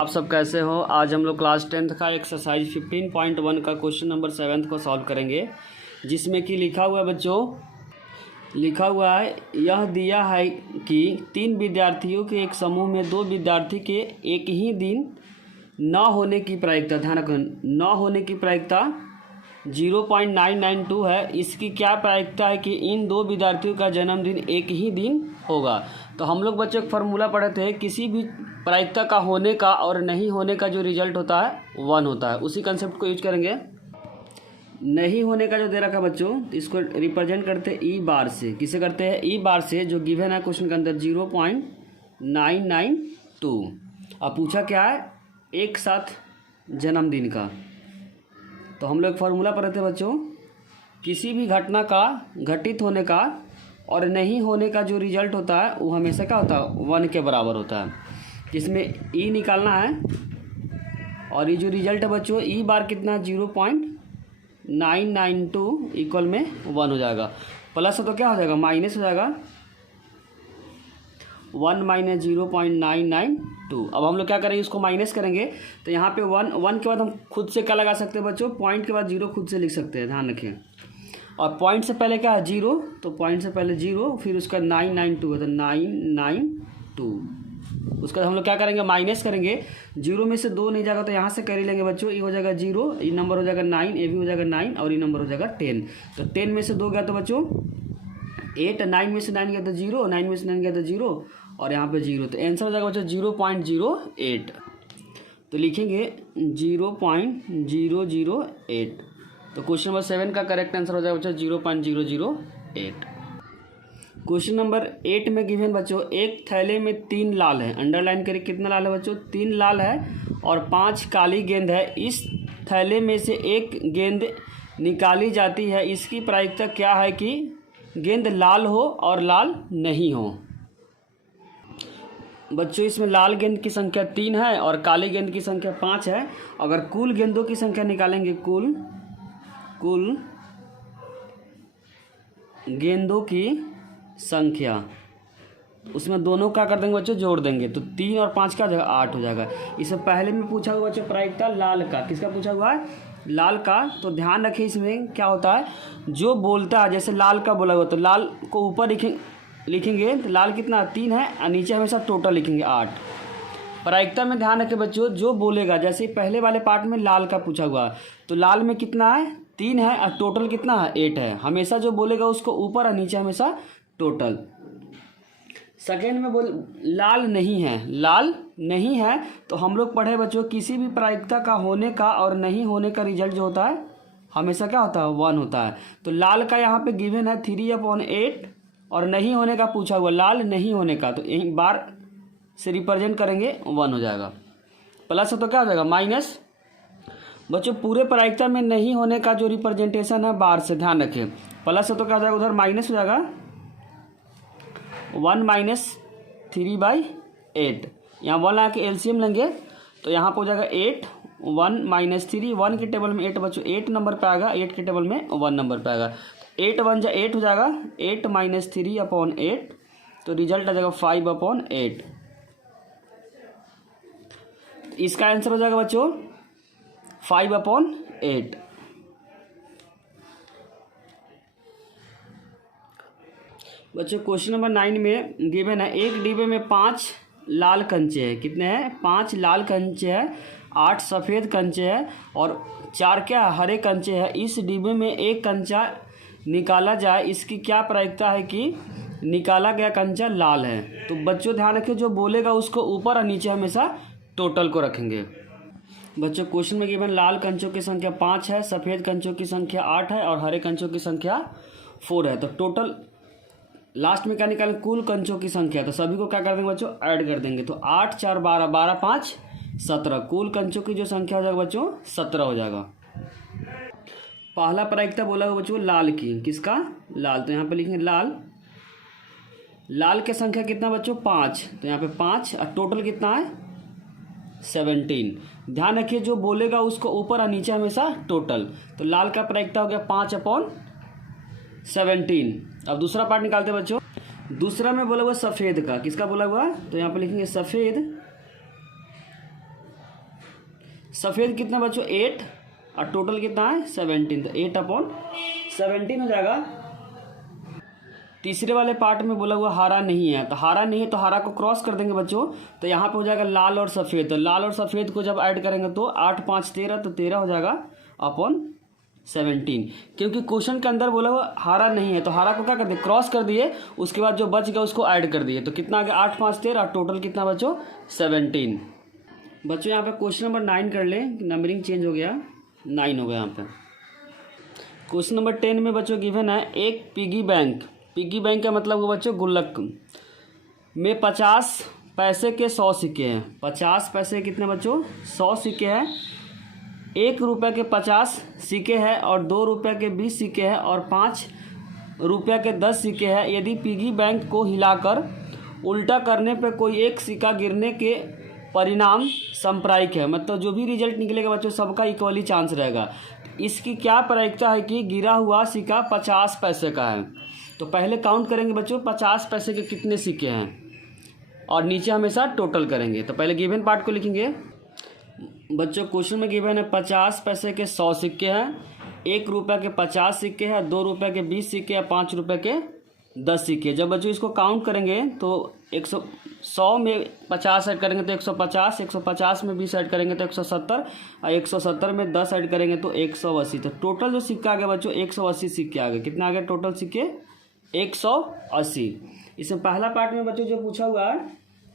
आप सब कैसे हो। आज हम लोग क्लास 10th का एक्सरसाइज 15.1 का क्वेश्चन नंबर 7 को सॉल्व करेंगे, जिसमें कि लिखा हुआ है बच्चों, लिखा हुआ है यह दिया है कि 3 विद्यार्थियों के एक समूह में 2 विद्यार्थी के एक ही दिन न होने की प्रायिकता, ध्यान रखना, न होने की प्रायिकता 0.992 है। इसकी क्या प्रायिकता है कि इन 2 विद्यार्थियों का जन्मदिन एक ही दिन होगा। तो हम लोग बच्चों एक फार्मूला पढ़े थे, किसी भी प्रायिकता का होने का और नहीं होने का जो रिजल्ट होता है 1 होता है। उसी कंसेप्ट को यूज करेंगे। नहीं होने का जो दे रखा है बच्चों, इसको रिप्रेजेंट करते हैं ई बार से। किसे करते हैं? ई बार से, जो गिवन है क्वेश्चन के अंदर 0.992। अब पूछा क्या है? एक साथ जन्मदिन का। तो हम लोग फार्मूला पढ़े थे बच्चों, किसी भी घटना का घटित होने का और नहीं होने का जो रिजल्ट होता है वो हमेशा क्या होता है? 1 के बराबर होता है। जिसमें ई निकालना है और ये जो रिजल्ट है बच्चों, ई बार कितना है? 0.992 इक्वल में 1 हो जाएगा। प्लस तो क्या हो जाएगा? माइनस हो जाएगा 1 माइनस 0.992। अब हम लोग क्या करेंगे? इसको माइनस करेंगे। तो यहाँ पे 1 के बाद हम खुद से क्या लगा सकते हैं बच्चों? पॉइंट के बाद 0 खुद से लिख सकते हैं, ध्यान रखें। और पॉइंट से पहले क्या है? 0, तो पॉइंट से पहले 0, फिर उसका 992 है तो 992। उसका हम लोग क्या करेंगे? माइनस करेंगे। 0 में से 2 नहीं जाएगा तो यहाँ से कर ही लेंगे बच्चों। ये हो जाएगा 0, ये नंबर हो जाएगा 9, ये भी हो जाएगा 9 और ये नंबर हो जाएगा 10। तो 10 में से 2 गया तो बच्चों 8, 9 में से 9 गया तो 0, 9 में से 9 गया तो 0 और यहाँ पे 0। तो आंसर हो जाएगा बच्चों 0.08। तो लिखेंगे 0.008। तो क्वेश्चन नंबर 7 का करेक्ट आंसर हो जाएगा बच्चों 0.008। क्वेश्चन नंबर 8 में गिवन बच्चों, एक थैले में 3 लाल है। अंडरलाइन करिए, कितना लाल है बच्चों? 3 लाल है और 5 काली गेंद है। इस थैले में से एक गेंद निकाली जाती है। इसकी प्रायिकता क्या है कि गेंद लाल हो और लाल नहीं हो। बच्चों इसमें लाल गेंद की संख्या 3 है और काली गेंद की संख्या 5 है। अगर कुल गेंदों की संख्या निकालेंगे, कुल गेंदों की संख्या, उसमें दोनों क्या कर देंगे बच्चों? जोड़ देंगे। तो 3 और 5 क्या हो जाएगा? 8 हो जाएगा। इससे पहले में पूछा हुआ बच्चों प्रायिकता लाल का। किसका पूछा हुआ है? लाल का। तो ध्यान रखिए, इसमें क्या होता है, जो बोलता है, जैसे लाल का बोला हुआ तो लाल को ऊपर लिखेंगे तो लाल कितना? 3 है और नीचे हमेशा टोटल लिखेंगे 8। प्रायिकता में ध्यान रखें बच्चों, जो बोलेगा, जैसे पहले वाले पार्ट में लाल का पूछा हुआ तो लाल में कितना है? 3 है और टोटल कितना है? 8 है। हमेशा जो बोलेगा उसको ऊपर और नीचे हमेशा टोटल। सेकेंड में लाल नहीं है, लाल नहीं है तो हम लोग पढ़े बच्चों, किसी भी प्रायिकता का होने का और नहीं होने का रिजल्ट जो होता है हमेशा क्या होता है? 1 होता है। तो लाल का यहाँ पे गिवन है 3/8 और नहीं होने का पूछा हुआ, लाल नहीं होने का, तो एक बार से रिप्रेजेंट करेंगे 1 हो जाएगा। प्लस है तो क्या हो जाएगा? माइनस। बच्चों पूरे प्रायिकता में नहीं होने का जो रिप्रेजेंटेशन है बार से, ध्यान रखें। प्लस है तो क्या हो जाएगा? उधर माइनस हो जाएगा 1 माइनस 3/8। यहाँ 1 आके एलसीएम लेंगे तो यहाँ पर हो जाएगा 8, 1 माइनस 3, 1 के टेबल में 8 बच्चों 8 नंबर पे आएगा, 8 के टेबल में 1 नंबर पे आएगा। 8 1 जा 8 हो जाएगा, 8 माइनस 3/8, तो रिजल्ट आ जाएगा 5/8। इसका आंसर हो जाएगा बच्चों 5/8। बच्चों क्वेश्चन नंबर 9 में गिवन है, एक डिब्बे में 5 लाल कंचे हैं। कितने हैं? 5 लाल कंचे हैं, 8 सफ़ेद कंचे हैं और 4 क्या? हरे कंचे हैं। इस डिब्बे में एक कंचा निकाला जाए, इसकी क्या प्रायिकता है कि निकाला गया कंचा लाल है। तो बच्चों ध्यान रखिए, जो बोलेगा उसको ऊपर और नीचे हमेशा टोटल को रखेंगे। बच्चों क्वेश्चन में गिवन लाल कंचों की संख्या 5 है, सफ़ेद कंचों की संख्या 8 है और हरे कंचों की संख्या 4 है। तो टोटल लास्ट में क्या निकालें? कुल कंचों की संख्या। तो सभी को क्या कर देंगे बच्चों? ऐड कर देंगे। तो 8 4 12, 12 5 17। कुल कंचों की जो संख्या हो जाएगा बच्चों 17 हो जाएगा। पहला प्रायिकता बोला हुआ बच्चों लाल की। किसका? लाल। तो यहाँ पे लिखेंगे लाल। लाल की संख्या कितना बच्चों? 5। तो यहाँ पे 5 और टोटल कितना है? 17। ध्यान रखिए, जो बोलेगा उसको ऊपर और नीचे हमेशा टोटल। तो लाल का प्रायिकता हो गया 5/17। अब दूसरा पार्ट निकालते हैं बच्चों। दूसरा में बोला हुआ सफ़ेद का। किसका बोला हुआ? तो यहाँ पे लिखेंगे सफ़ेद सफ़ेद कितना बच्चों 8 और टोटल कितना है 17, तो 8/17 हो जाएगा। तीसरे वाले पार्ट में बोला हुआ हरा नहीं है, तो हरा नहीं है तो हरा को क्रॉस कर देंगे बच्चों, तो यहाँ पे हो जाएगा लाल और सफ़ेद। तो लाल और सफ़ेद को जब ऐड करेंगे तो 8 5 13, तो 13 हो जाएगा अपॉन 17। क्योंकि क्वेश्चन के अंदर बोला हुआ हरा नहीं है तो हरा को क्या कर दिए क्रॉस कर दिए, उसके बाद जो बच गया उसको ऐड कर दिए, तो कितना आ गया 8 5 13, टोटल कितना बच्चों 17। बच्चों यहाँ पे क्वेश्चन नंबर 9 कर लें, नंबरिंग चेंज हो गया, 9 हो गया यहाँ पे। क्वेश्चन नंबर 10 में बच्चों गिवन है एक पिगी बैंक। पिगी बैंक का मतलब हुआ बच्चों गुल्लक में 50 पैसे के 100 सिक्के हैं। 50 पैसे कितने बच्चों 100 सिक्के हैं, 1 रुपये के 50 सिक्के हैं और 2 रुपये के 20 सिक्के हैं और 5 रुपये के 10 सिक्के हैं। यदि पिगी बैंक को हिलाकर उल्टा करने पर कोई एक सिक्का गिरने के परिणाम सांप्रायिक है, मतलब जो भी रिजल्ट निकलेगा बच्चों सबका इक्वली चांस रहेगा। इसकी क्या प्रायिकता है कि गिरा हुआ सिक्का 50 पैसे का है। तो पहले काउंट करेंगे बच्चों 50 पैसे के कितने सिक्के हैं और नीचे हमेशा टोटल करेंगे। तो पहले गिवन पार्ट को लिखेंगे बच्चों। क्वेश्चन में गिवन है 50 पैसे के 100 सिक्के हैं, 1 रुपये के 50 सिक्के हैं, 2 रुपये के 20 सिक्के हैं, 5 रुपये के 10 सिक्के। जब बच्चों इसको काउंट करेंगे तो 100 में 50 ऐड करेंगे तो 150, 150 में 20 ऐड करेंगे तो 170 और 170 में 10 ऐड करेंगे तो 180। तो टोटल जो सिक्का आ गया बच्चों 180 सिक्के आ गए। कितना आ गया टोटल सिक्के 180। इसमें पहला पार्ट में बच्चों जो पूछा हुआ है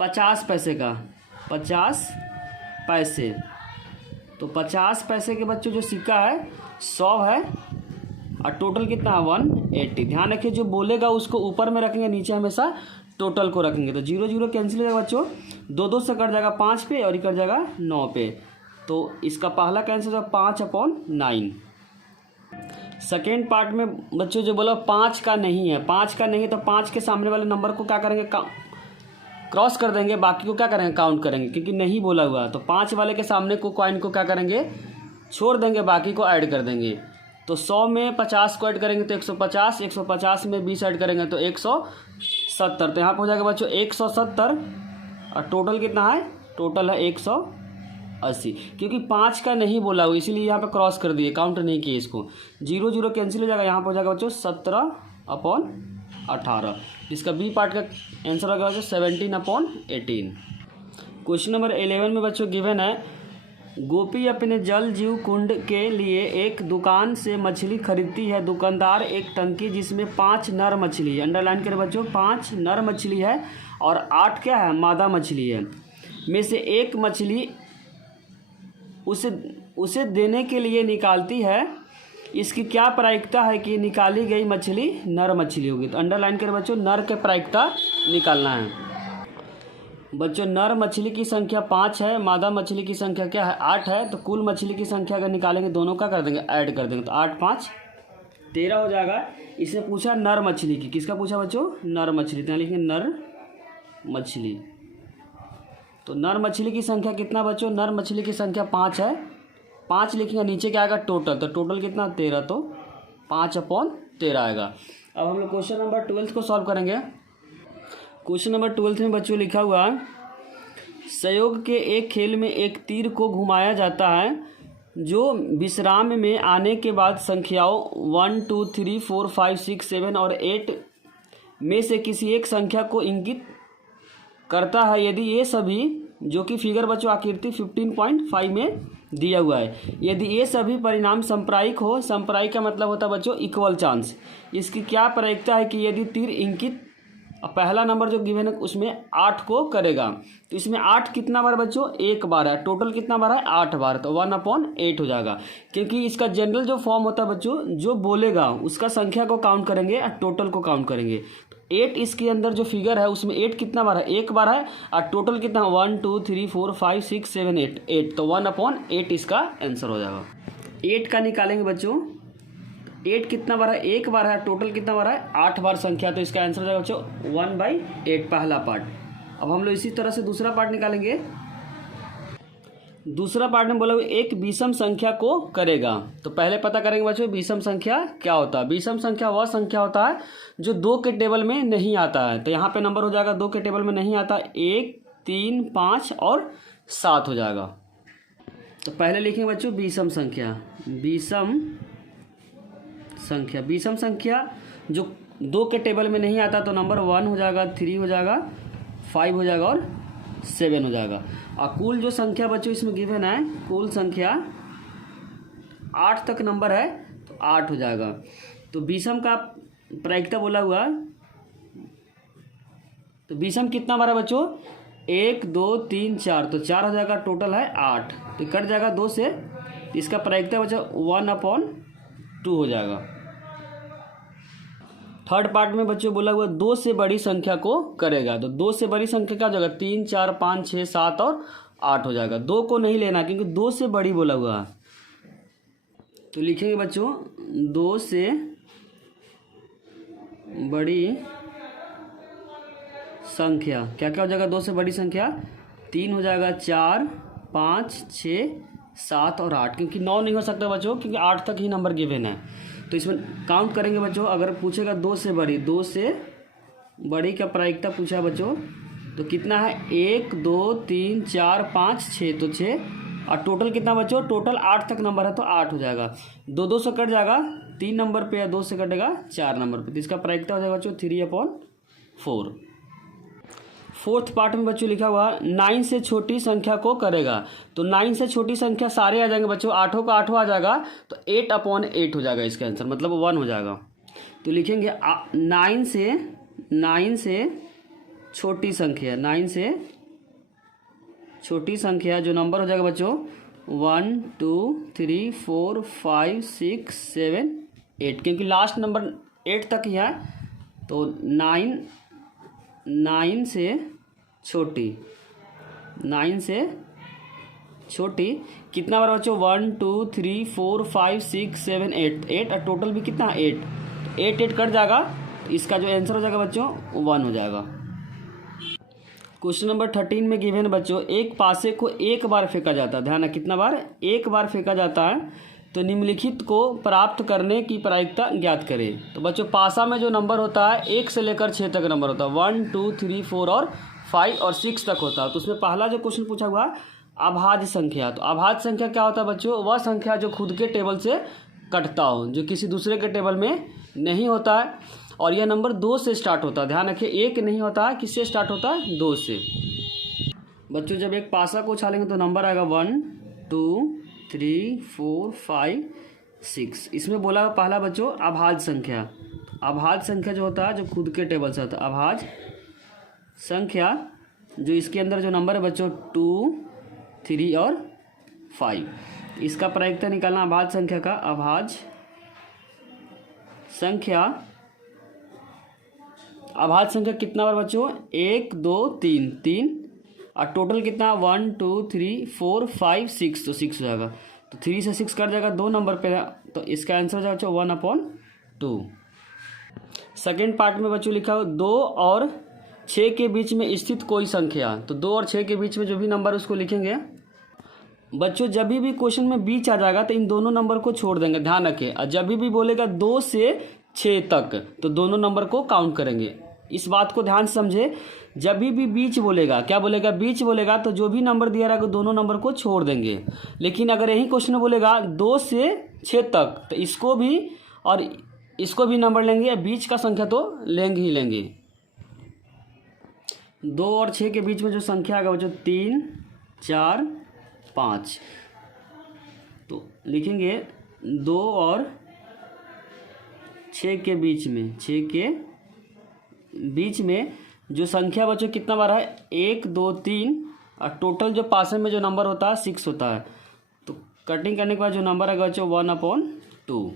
50 पैसे का, 50 पैसे, तो 50 पैसे के बच्चों जो सिक्का है 100 है और टोटल कितना है 180। ध्यान रखिए जो बोलेगा उसको ऊपर में रखेंगे, नीचे हमेशा टोटल को रखेंगे। तो 0 0 कैंसिल हो जाएगा बच्चों, 2 2 से कट जाएगा 5 पे और ये कट जाएगा 9 पे। तो इसका पहला कैंसिल हो जाएगा 5/9। सेकेंड पार्ट में बच्चों जो बोला 5 का नहीं है, 5 का नहीं है तो 5 के सामने वाले नंबर को क्या करेंगे क्रॉस कर देंगे, बाकी को क्या करेंगे काउंट करेंगे क्योंकि नहीं बोला हुआ। तो 5 वाले के सामने को कॉइन को क्या करेंगे छोड़ देंगे, बाकी को ऐड कर देंगे। तो 100 में 50 को ऐड करेंगे तो 150, 150 में 20 ऐड करेंगे तो 170। तो यहाँ पर हो जाएगा बच्चों 170 और टोटल कितना है टोटल है 180। क्योंकि 5 का नहीं बोला हुआ इसीलिए यहाँ पे क्रॉस कर दिए, काउंट नहीं किए इसको। 0 0 कैंसिल हो जाएगा, यहाँ पर हो जाएगा बच्चों 17/18, जिसका बी पार्ट का आंसर होगा 17/18। क्वेश्चन नंबर 11 में बच्चों गिवन है गोपी अपने जल जीव कुंड के लिए एक दुकान से मछली खरीदती है। दुकानदार एक टंकी जिसमें 5 नर मछली है, अंडरलाइन करें बच्चों, 5 नर मछली है और 8 क्या है मादा मछली है, में से एक मछली उसे देने के लिए निकालती है। इसकी क्या प्रायिकता है कि निकाली गई मछली नर मछली होगी। तो अंडरलाइन करें बच्चों, नर के प्रायिकता निकालना है बच्चों। नर मछली की संख्या 5 है, मादा मछली की संख्या क्या है 8 है। तो कुल मछली की संख्या अगर निकालेंगे दोनों का कर देंगे ऐड कर देंगे, तो 8 5 13 हो जाएगा। इससे पूछा नर मछली की, किसका पूछा बच्चों नर मछली, तो यहाँ लिखेंगे नर मछली। तो नर मछली की संख्या कितना बच्चों, नर मछली की संख्या 5 है, 5 लिखेंगे, नीचे क्या आएगा टोटल, तो टोटल कितना 13, तो 5/13 आएगा। अब हम लोग क्वेश्चन नंबर 12 को सॉल्व करेंगे। क्वेश्चन नंबर 12 में बच्चों लिखा हुआ है संयोग के एक खेल में एक तीर को घुमाया जाता है जो विश्राम में आने के बाद संख्याओं 1 2 3 4 5 6 7 और 8 में से किसी एक संख्या को इंगित करता है। यदि ये सभी, जो कि फिगर बच्चों आकृति 15.5 में दिया हुआ है, यदि ये सभी परिणाम सांप्रायिक हो, सांप्रायिक का मतलब होता है बच्चों इक्वल चांस। इसकी क्या प्रायिकता है कि यदि तीर इंगित पहला नंबर जो गिवन है उसमें 8 को करेगा, तो इसमें 8 कितना बार बच्चों एक बार है, टोटल कितना बार है 8 बार, तो 1/8 हो जाएगा। क्योंकि इसका जनरल जो फॉर्म होता है बच्चों, जो बोलेगा उसका संख्या को काउंट करेंगे और टोटल को काउंट करेंगे। 8 इसके अंदर जो फिगर है उसमें 8 कितना बार है एक बार है और टोटल कितना 1 2 3 4 5 6 7 8, तो 1/8 इसका आंसर हो जाएगा। 8 का निकालेंगे बच्चों, 8 कितना बार है एक बार है, टोटल कितना बार है 8 बार संख्या, तो इसका आंसर हो जाएगा बच्चों 1/8 पहला पार्ट। अब हम लोग इसी तरह से दूसरा पार्ट निकालेंगे। दूसरा पार्ट में बोला एक विषम संख्या को करेगा, तो पहले पता करेंगे बच्चों विषम संख्या क्या होता है। विषम संख्या वह संख्या होता है जो 2 के टेबल में नहीं आता है, तो यहाँ पे नंबर हो जाएगा 2 के टेबल में नहीं आता, 1 3 5 और 7 हो जाएगा। तो पहले लिखेंगे बच्चों विषम संख्या। विषम संख्या जो 2 के टेबल में नहीं आता तो नंबर 1 हो जाएगा, 3 हो जाएगा, 5 हो जाएगा और 7 हो जाएगा। और कुल जो संख्या बच्चों इसमें गिवन है, कुल संख्या 8 तक नंबर है तो 8 हो जाएगा। तो विषम का प्रायिकता बोला हुआ, तो विषम कितना बार है बच्चों? 1 2 3 4, तो 4 हो जाएगा, टोटल है 8, तो कट जाएगा 2 से, इसका प्रायिकता बच्चों 1/2 हो जाएगा। थर्ड पार्ट में बच्चों बोला हुआ 2 से बड़ी संख्या को करेगा, तो 2 से बड़ी संख्या क्या हो जाएगा? 3 4 5 6 7 और 8 हो जाएगा। 2 को नहीं लेना क्योंकि 2 से बड़ी बोला हुआ है, तो लिखेंगे बच्चों 2 से बड़ी संख्या। क्या क्या हो जाएगा 2 से बड़ी संख्या? 3 हो जाएगा, 4 5 6 7 और 8, क्योंकि 9 नहीं हो सकता बच्चों, क्योंकि 8 तक ही नंबर गिवन है। तो इसमें काउंट करेंगे बच्चों। अगर पूछेगा 2 से बड़ी, 2 से बड़ी का प्रायिकता पूछा बच्चों, तो कितना है? 1 2 3 4 5 6, तो 6, और टोटल कितना बच्चों? टोटल 8 तक नंबर है तो 8 हो जाएगा। 2 से कट जाएगा 3 नंबर पे, या 2 से कटेगा 4 नंबर पे, तो इसका प्रायिकता हो जाएगा बच्चों 3/4। फोर्थ पार्ट में बच्चों लिखा हुआ 9 से छोटी संख्या को करेगा, तो 9 से छोटी संख्या सारे आ जाएंगे बच्चों, 8 का 8 आ जाएगा, तो 8/8 हो जाएगा इसका आंसर, मतलब 1 हो जाएगा। तो लिखेंगे 9 से छोटी संख्या, 9 से छोटी संख्या जो नंबर हो जाएगा बच्चों 1 2 3 4 5 6 7 8, क्योंकि लास्ट नंबर 8 तक ही है, तो 9 से छोटी, 9 से छोटी कितना बार बच्चों? 1 2 3 4 5 6 7 8, और टोटल भी कितना? 8, तो 8 कट जाएगा, तो इसका जो आंसर हो जाएगा बच्चों 1 हो जाएगा। क्वेश्चन नंबर 13 में गिवन है बच्चों, एक पासे को एक बार फेंका जाता है, ध्यान है कितना बार? एक बार फेंका जाता है, तो निम्नलिखित को प्राप्त करने की प्रायिकता ज्ञात करें। तो बच्चों पासा में जो नंबर होता है 1 से लेकर 6 तक नंबर होता है, 1 2 3 4 और 5 और 6 तक होता है। तो उसमें पहला जो क्वेश्चन पूछा हुआ अभाज्य संख्या, तो अभाज्य संख्या क्या होता है बच्चों? वह संख्या जो खुद के टेबल से कटता हो, जो किसी दूसरे के टेबल में नहीं होता है, और यह नंबर 2 से स्टार्ट होता है। ध्यान रखिए 1 नहीं होता है, किससे स्टार्ट होता है? 2 से। बच्चों जब एक पासा को उछालेंगे तो नंबर आएगा 1 2 3 4 5 6। इसमें बोला पहला बच्चों अभाज्य संख्या। अभाज्य संख्या जो होता है जो खुद के टेबल से होता है, अभाज्य संख्या जो इसके अंदर जो नंबर है बच्चों 2 3 और 5, इसका प्रायिकता निकालना अभाज्य संख्या का। अभाज्य संख्या कितना बार बच्चों? 1 2 3 3, और टोटल कितना? 1 2 3 4 5 6, तो 6 हो जाएगा, तो 3 से 6 कट जाएगा 2 नंबर पे, तो इसका आंसर हो जाएगा 1/2। सेकेंड पार्ट में बच्चों लिखा हो 2 और 6 के बीच में स्थित कोई संख्या, तो 2 और 6 के बीच में जो भी नंबर उसको लिखेंगे बच्चों। जब भी क्वेश्चन में बीच आ जाएगा तो इन दोनों नंबर को छोड़ देंगे, ध्यान रखें। और जब भी बोलेगा 2 से 6 तक, तो दोनों नंबर को काउंट करेंगे। इस बात को ध्यान से समझे, जब भी बीच बोलेगा, क्या बोलेगा? बीच बोलेगा, तो जो भी नंबर दिया रहेगा दोनों नंबर को छोड़ देंगे। लेकिन अगर यही क्वेश्चन में बोलेगा 2 से 6 तक, तो इसको भी और इसको भी नंबर लेंगे, बीच का संख्या तो लेंगे ही लेंगे। 2 और 6 के बीच में जो संख्या आएगा बच्चों 3 4 5, तो लिखेंगे 2 और 6 के बीच में, 6 के बीच में जो संख्या बच्चों कितना बार है? 1 2 3, और टोटल जो पासे में जो नंबर होता है 6 होता है, तो कटिंग करने के बाद जो नंबर आएगा बच्चों 1/2।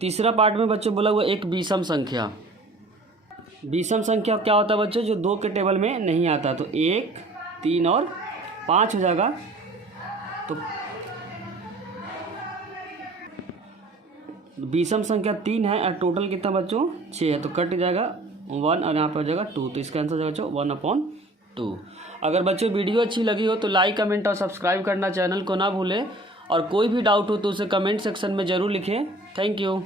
तीसरा पार्ट में बच्चों बोला हुआ एक विषम संख्या। विषम संख्या क्या होता है बच्चों? जो 2 के टेबल में नहीं आता, तो 1 3 और 5 हो जाएगा। तो विषम संख्या 3 है और टोटल कितना बच्चों 6 है, तो कट जाएगा 1 और यहाँ पर हो जाएगा 2, तो इसका आंसर हो जाएगा बच्चों 1/2। अगर बच्चों वीडियो अच्छी लगी हो तो लाइक कमेंट और सब्सक्राइब करना चैनल को ना भूलें, और कोई भी डाउट हो तो उसे कमेंट सेक्शन में ज़रूर लिखें। Thank you.